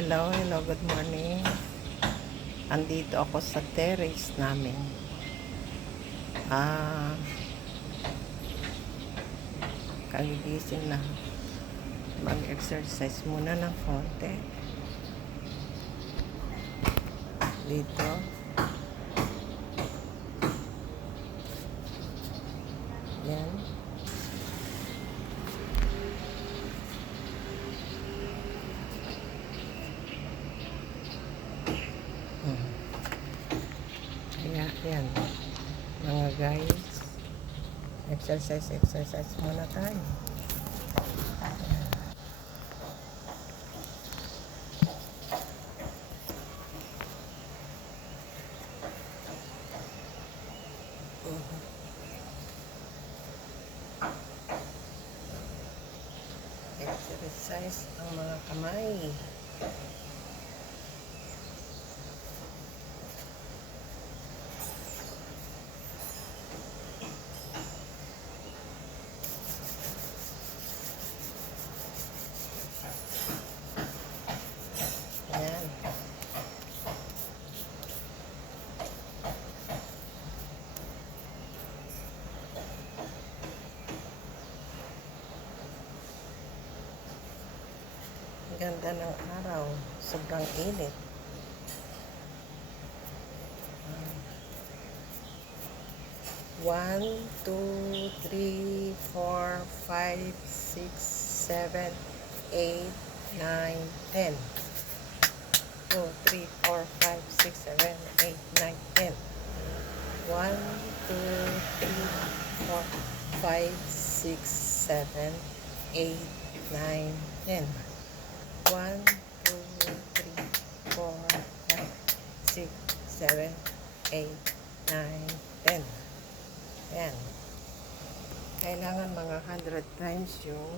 Hello, hello, good morning. Andito ako sa terrace namin. Ah, kagigising na. Mag-exercise muna ng konti. Dito. Yan. Kaya, yan. Mga guys, exercise, exercise muna tayo. Exercise ang mga kamay. Yan. Ang Ganda ng araw. Sobrang init. One, two, three, four, five, six, seven, eight, nine, ten. Two, three, four, five, six, seven, eight, nine, ten. One, two, three, four, five, six, seven, eight, nine, ten. One, two, three, four, five, six, seven, eight, nine, ten. Ayan. Kailangan mga 100 times yung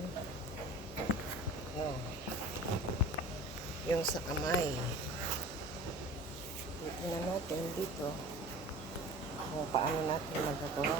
oh, yung sa kamay. Tingnan natin dito kung paano natin magagawa.